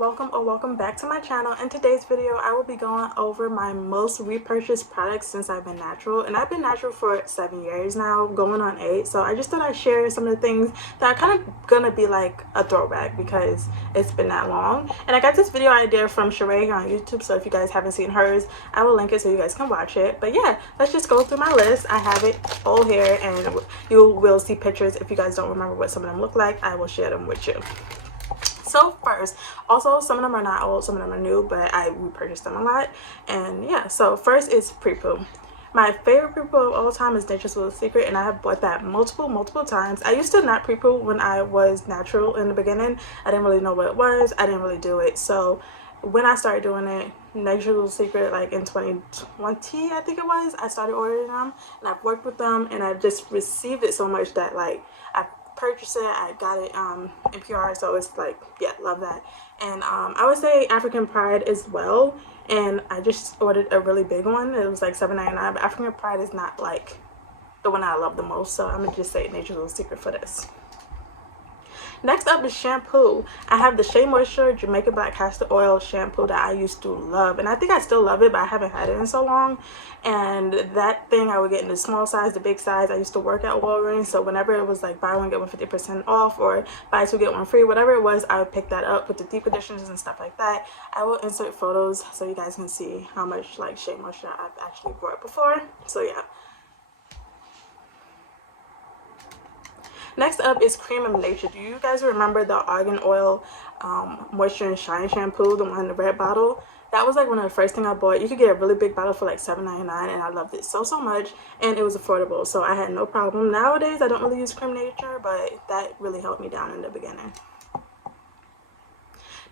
welcome or welcome back to my channel. In today's video I will be going over my most repurchased products since I've been natural, and I've been natural for 7 years now, going on 8. So I just thought I'd share some of the things that are kind of gonna be like a throwback because it's been that long. And I got this video idea from SheRae here on YouTube, so if you guys haven't seen hers, I will link it so you guys can watch it. But yeah, let's just go through my list. I have it all here and you will see pictures. If you guys don't remember what some of them look like, I will share them with you. So first, also some of them are not old, some of them are new, but I repurchased them a lot. And yeah, so first is pre-poo. My favorite pre-poo of all time is Nature's Little Secret, and I have bought that multiple times. I used to not pre-poo when I was natural in the beginning. I didn't really know what it was. I didn't really do it. So when I started doing it, Nature's Little Secret, like in 2020 I think it was, I started ordering them and I've worked with them, and I've just received it so much that like I purchased it. I got it in PR, so it's like, yeah, love that. And I would say African Pride as well, and I just ordered a really big one. It was like $7.99, but African Pride is not like the one I love the most, so I'm gonna just say Nature's Little Secret for this. Next up is shampoo. I have the Shea Moisture Jamaica Black Castor Oil shampoo that I used to love, and I think I still love it, but I haven't had it in so long. And that thing I would get in the small size, the big size. I used to work at Walgreens, so whenever it was like buy one get one 50% off or buy two get one free, whatever it was, I would pick that up with the deep conditioners and stuff like that. I will insert photos so you guys can see how much like Shea Moisture I've actually bought before. So yeah. Next up is Cream of Nature. Do you guys remember the Argan Oil Moisture and Shine shampoo, the one in the red bottle? That was like one of the first things I bought. You could get a really big bottle for like $7.99, and I loved it so much, and it was affordable, so I had no problem. Nowadays I don't really use Cream of Nature, but that really helped me down in the beginning.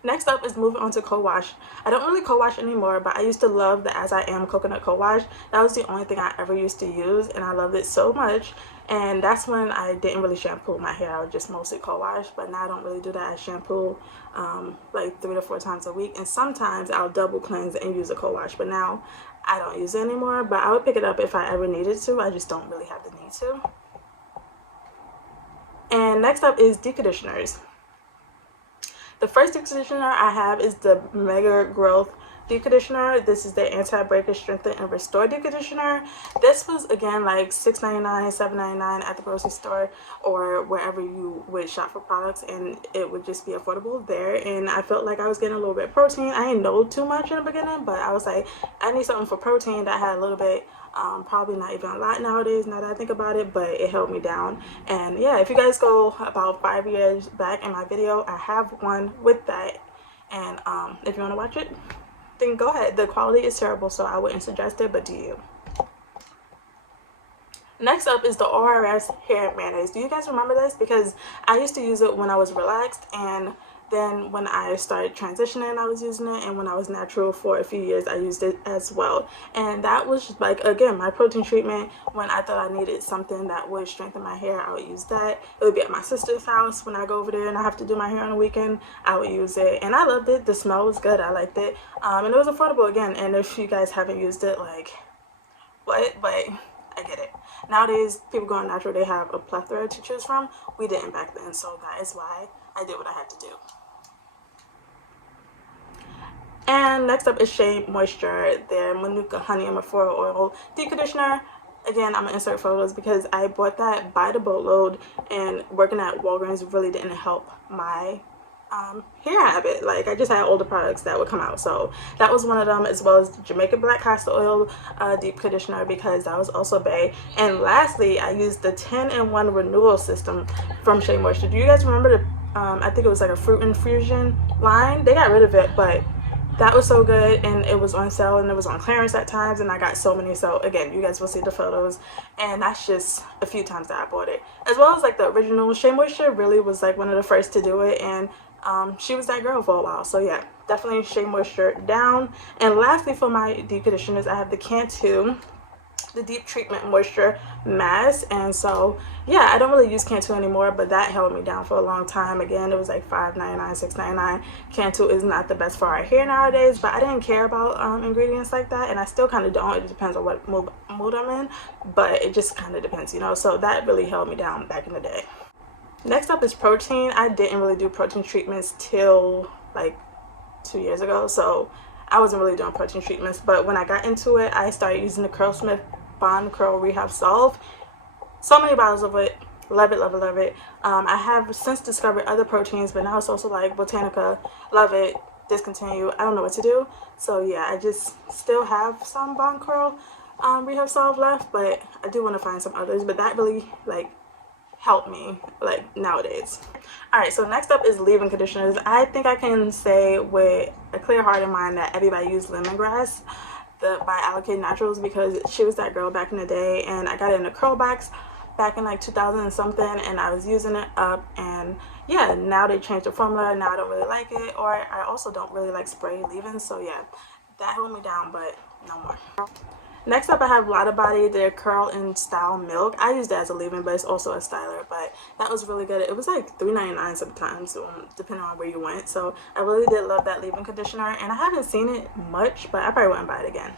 Next up is moving on to co-wash. I don't really co-wash anymore, but I used to love the As I Am coconut co-wash. That was the only thing I ever used to use, and I loved it so much. And that's when I didn't really shampoo my hair. I would just mostly co-wash, but now I don't really do that. I shampoo like 3 to 4 times a week, and sometimes I'll double cleanse and use a co-wash, but now I don't use it anymore. But I would pick it up if I ever needed to. I just don't really have the need to. And next up is deep conditioners. The first deep conditioner I have is the Mega Growth Deep Conditioner. This is the Anti-Breakage, Strengthen, and Restore Deep Conditioner. This was, again, like $6.99, $7.99 at the grocery store or wherever you would shop for products, and it would just be affordable there. And I felt like I was getting a little bit of protein. I didn't know too much in the beginning, but I was like, I need something for protein that had a little bit, probably not even a lot nowadays now that I think about it, but it held me down. And yeah, if you guys go about 5 years back in my video, I have one with that, and if you want to watch it, then go ahead. The quality is terrible, so I wouldn't suggest it, but do you. Next up is the ORS hair mayonnaise. Do you guys remember this? Because I used to use it when I was relaxed, and then when I started transitioning I was using it, and when I was natural for a few years I used it as well. And that was like, again, my protein treatment. When I thought I needed something that would strengthen my hair, I would use that. It would be at my sister's house when I go over there and I have to do my hair on the weekend. I would use it, and I loved it. The smell was good. I liked it, and it was affordable again. And if you guys haven't used it, like, what? But I get it. Nowadays people going natural, they have a plethora to choose from. We didn't back then, so that is why I did what I had to do. And next up is Shea Moisture, their Manuka Honey and Mafora Oil Deep Conditioner. Again, I'm going to insert photos because I bought that by the boatload, and working at Walgreens really didn't help my hair habit. Like, I just had older products that would come out, so that was one of them, as well as the Jamaica Black Castor Oil Deep Conditioner, because that was also bae. And lastly, I used the 10-in-1 renewal system from Shea Moisture. Do you guys remember the I think it was like a fruit infusion line? They got rid of it, but that was so good, and it was on sale, and it was on clearance at times, and I got so many. So again, you guys will see the photos, and that's just a few times that I bought it. As well as like the original Shea Moisture really was like one of the first to do it, and she was that girl for a while. So yeah, definitely Shea Moisture down. And lastly, for my deep conditioners, I have the Cantu, the Deep Treatment Moisture Mask. And so yeah, I don't really use Cantu anymore, but that held me down for a long time. Again, it was like $5.99, $6.99. Cantu is not the best for our hair nowadays, but I didn't care about ingredients like that, and I still kind of don't. It depends on what mood I'm in, but it just kind of depends, you know. So that really held me down back in the day. Next up is protein. I didn't really do protein treatments till like 2 years ago, so I wasn't really doing protein treatments. But when I got into it, I started using the Curlsmith Bond Curl Rehab Solve. So many bottles of it. Love it, love it, love it. I have since discovered other proteins, but now it's also like Botanica. Love it. Discontinue. I don't know what to do. So yeah, I just still have some Bond Curl Rehab Solve left, but I do want to find some others. But that really like helped me like nowadays. All right, so next up is leave-in conditioners. I think I can say with a clear heart in mind that everybody used lemongrass by Allocated Naturals, because she was that girl back in the day, and I got it in a curl box back in like 2000 and something, and I was using it up, and yeah, now they changed the formula. Now I don't really like it, or I also don't really like spray leave-ins, so yeah, that held me down, but no more. Next up, I have Lotta Body, their Curl and Style Milk. I used it as a leave-in, but it's also a styler, but that was really good. It was like $3.99 sometimes, depending on where you went, so I really did love that leave-in conditioner, and I haven't seen it much, but I probably wouldn't buy it again.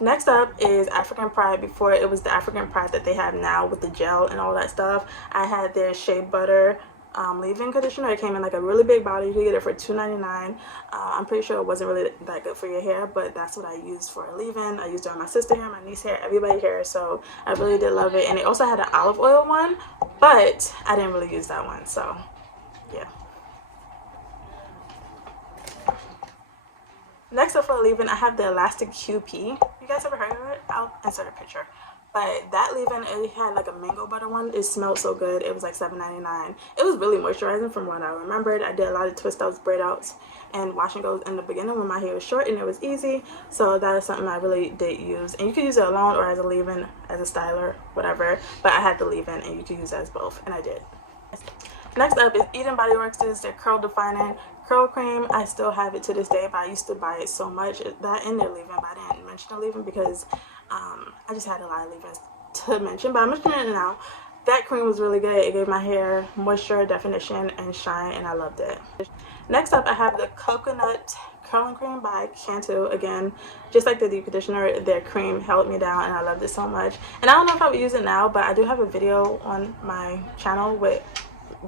Next up is African Pride. Before it was the African Pride that they have now with the gel and all that stuff. I had their Shea Butter leave-in conditioner. It came in like a really big bottle. You could get it for $2.99. I'm pretty sure it wasn't really that good for your hair, but that's what I used for a leave-in. I used it on my sister hair, my niece hair, everybody hair, so I really did love it. And they also had an olive oil one, but I didn't really use that one, so yeah. Next up for leave-in, I have the Elastic QP. You guys ever heard of it? I'll insert a picture. But that leave-in, it had like a mango butter one. It smelled so good. It was like $7.99. It was really moisturizing from what I remembered. I did a lot of twist outs, braid outs, and wash and goes in the beginning when my hair was short and it was easy. So that is something I really did use. And you can use it alone or as a leave-in, as a styler, whatever. But I had the leave-in and you can use it as both, and I did. Next up is Eden Body Works. This is their Curl Defining Curl Cream. I still have it to this day, but I used to buy it so much. That in their leave-in, but I didn't mention the leave-in because I just had a lot of leave-ins to mention, but I'm mentioning it now. That cream was really good. It gave my hair moisture, definition, and shine, and I loved it. Next up, I have the Coconut Curling Cream by Cantu. Again, just like the deep conditioner, their cream held me down, and I loved it so much. And I don't know if I would use it now, but I do have a video on my channel with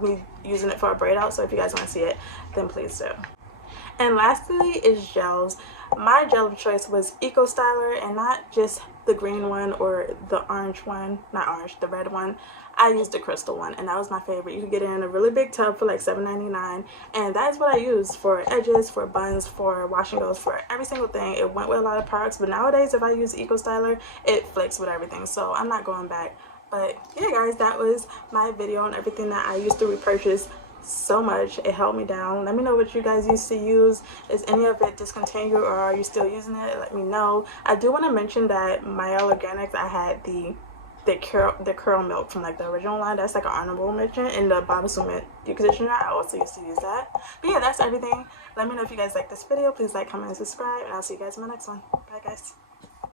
me using it for a braid out, so if you guys want to see it, then please do. And lastly is gels. My gel of choice was Eco Styler, and not just the green one or the orange one, not orange, the red one. I used the crystal one, and that was my favorite. You can get it in a really big tub for like $7.99, and that is what I use for edges, for buns, for wash and goes, for every single thing. It went with a lot of products, but nowadays if I use Eco Styler, it flicks with everything, so I'm not going back. But yeah guys, that was my video on everything that I used to repurchase so much. It held me down. Let me know what you guys used to use. Is any of it discontinued, or are you still using it? Let me know. I do want to mention that my Organics, I had the curl milk from like the original line. That's like an honorable mention. In the Bombasou Mint deep conditioner, I also used to use that. But yeah, that's everything. Let me know if you guys like this video. Please like, comment, and subscribe, and I'll see you guys in my next one. Bye guys.